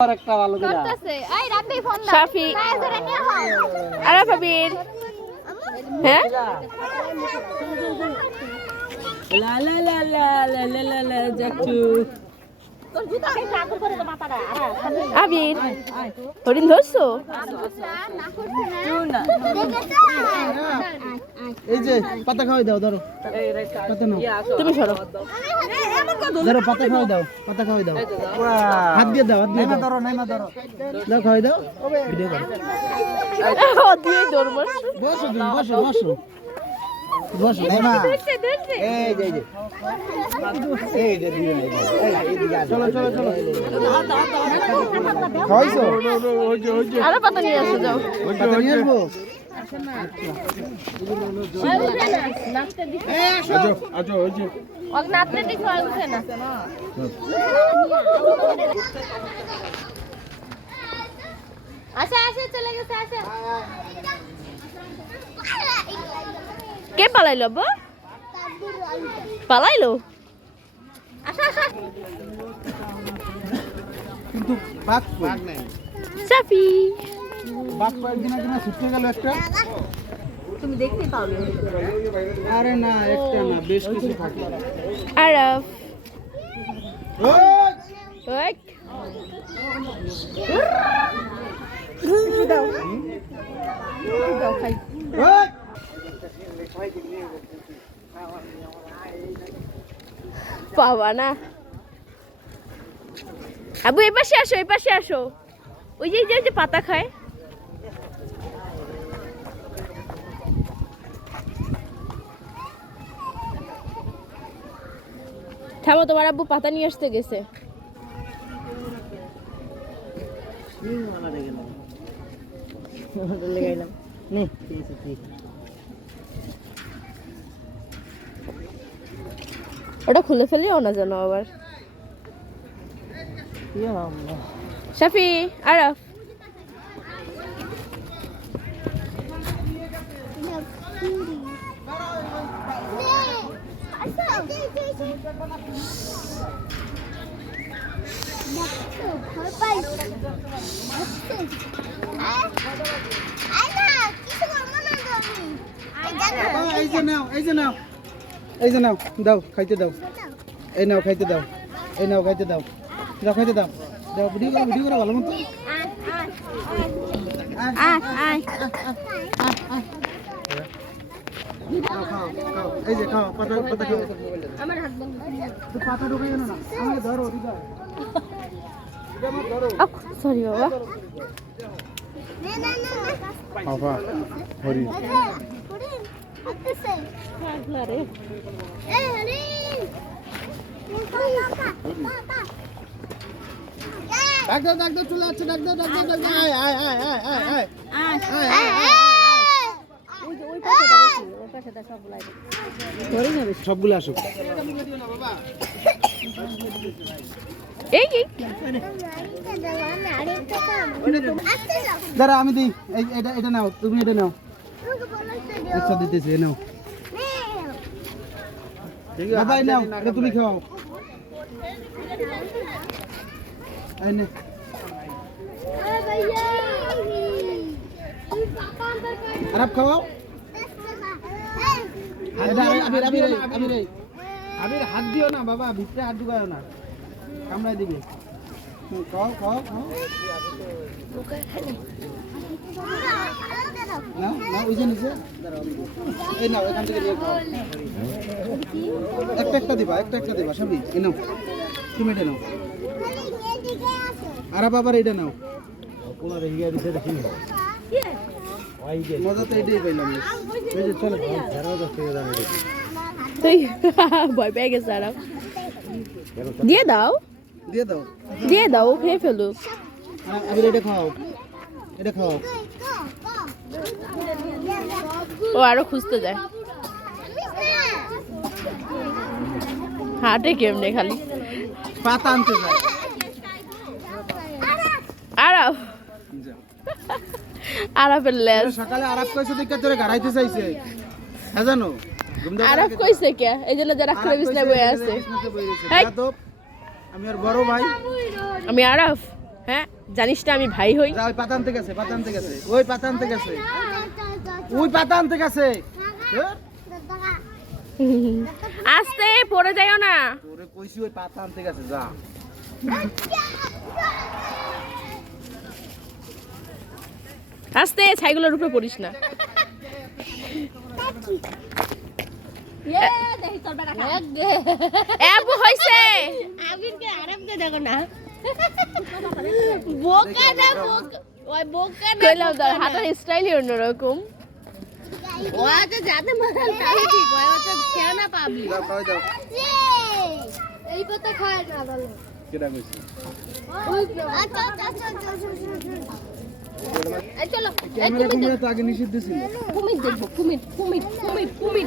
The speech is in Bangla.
একটা ভালো করে করতেছে এই রাতে ফোন দাও শাফি ধরে নিয়ে হও আরা ভাবির হ্যাঁ লা লা লা লা লা লা লা লা যাচ্ছু তোর জুতা কে চাকর করে তো মাথাটা আবির হরিণ ধরছো না করছ না এই যে পাতা খাওয়াই দাও ধরো পাতা নাও তুমি সরো ধরো পাতা খাওয়াই দাও পাতা খাওয়াই দাও হাত দিয়ে দাও হাত দিয়ে দাও নাইমা ধরো দাও খাওয়াই দাও ভিডিও করো ও দিয়ে ধরবো বসো তুমি বসো বসো বসো নাইমা এই যে এই যে দিও এই দিকে চলো চলো চলো খাওয়াইছো আরো পাতা নিয়ে আসো যাও পাতা নিয়ে আসবো নাচতে দিছ উঠে না আচ্ছা আচ্ছা চলে গেছে আচ্ছা কে পালাইলো আব্বা পালাইলো আচ্ছা আচ্ছা কিন্তু বাঘ নাই শাফি বাঘ কয়েকদিন আগে না ছুটে গেল একটা তুমি দেখতে পাওনি আরে না একটা না বেশ কিছু থাকে আরফ ওই দাও দাও খাই পাওয়া না আবু এই পাশে আসো এই পাশে আসো ওই যে পাতা খায় থামো তোমার আব্বু পাতা নিয়ে আসতে গেছে ওটা খুলে ফেলিও না জানো আবার শাফি আরফ এই যে নাও দাও খাইতে দাও এই নাও খাইতে দাও এই নাও খাইতে দাও দাও খাইতে দাও দাও ভিডিও করো ভালো মতো এই যে খাও পাতা পাতা খাও আমার হাত বন্ধ তো পাতা ঢুকাই না আমাকে ধরো দিদা সরি বাবা বাবা হরি ডাক দাও চলে আসছে ডাক দাও আয় আয় আয় আয় আয় আয় সবগুলো আসুক এই দাঁড়া আমি দিই এটা নাও তুমি এটা নাও আচ্ছা দিতেছি নাও বাবাই নাও এটা তুমি খাও এই নে আরব খাও আবির হাত দিও না বাবা ভিতরে হাত ঢুকাও না কামড়াই দিবে খাও খাও খাও না না ওই যে নিচে এই নাও এখান থেকে নিয়ে খাও একটা দিবা সবই এই নাও তুমি এটা নাও আর বাবার এটা নাও মজা তো এটাই পাইলাম এই যে চলো ভয় পেয়ে গেছে আরব দিয়ে দাও খেয়ে ফেলুক আবির এটা খাও ও আরো খুঁজতে যায় হাটে কেমনে খালি পাতা আনতে যায় আরব আরবের লেজ সকালে আরব কইছে দিকে তোরে গাড়াইতে চাইছে হ্যাঁ জানো আরব কইছে কে এই জন্য যারা করে বিছনায় বসে আছে আমি আর বড় ভাই আমি আরব হ্যাঁ জানিস না আমি ভাই হই যা ওই পাতা আনতে গেছে পাতা আনতে গেছে ওই পাতা আনতে গেছে ওই পাতা আনতে গেছে হ্যাঁ? আস্তে পড়ে যাইও না তোরে কইছি ওই পাতা আনতে গেছে যা আস্তে ছাইগুলোর উপরে পড়িস না এবু হইছে আবিরকে আরামকে দেখো না বোকা না বোকা ওই বোকা না কইলাম তো হাতের স্টাইলই অন্যরকম ও আচ্ছা যাতে মারাল তাই ঠিক হয় ও তো খেয়ে না পাবি দাও খাওয়াই দাও এই কথা খায় না ভালো কেডা কইছি আচ্ছা এই চলো ক্যামেরা তো আগে নিষিদ্ধ ছিল কুমির দেখবো কুমির